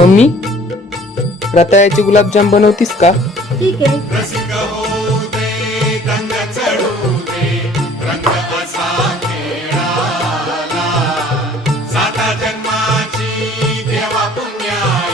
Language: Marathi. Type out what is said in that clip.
मम्मी, रताळ्याचे गुलाबजाम बनवतीस का? ठीक आहे. रसिक होऊ दे, रंग चढू दे, रंग असा खेळाला. साता जन्माची देवा पुण्याला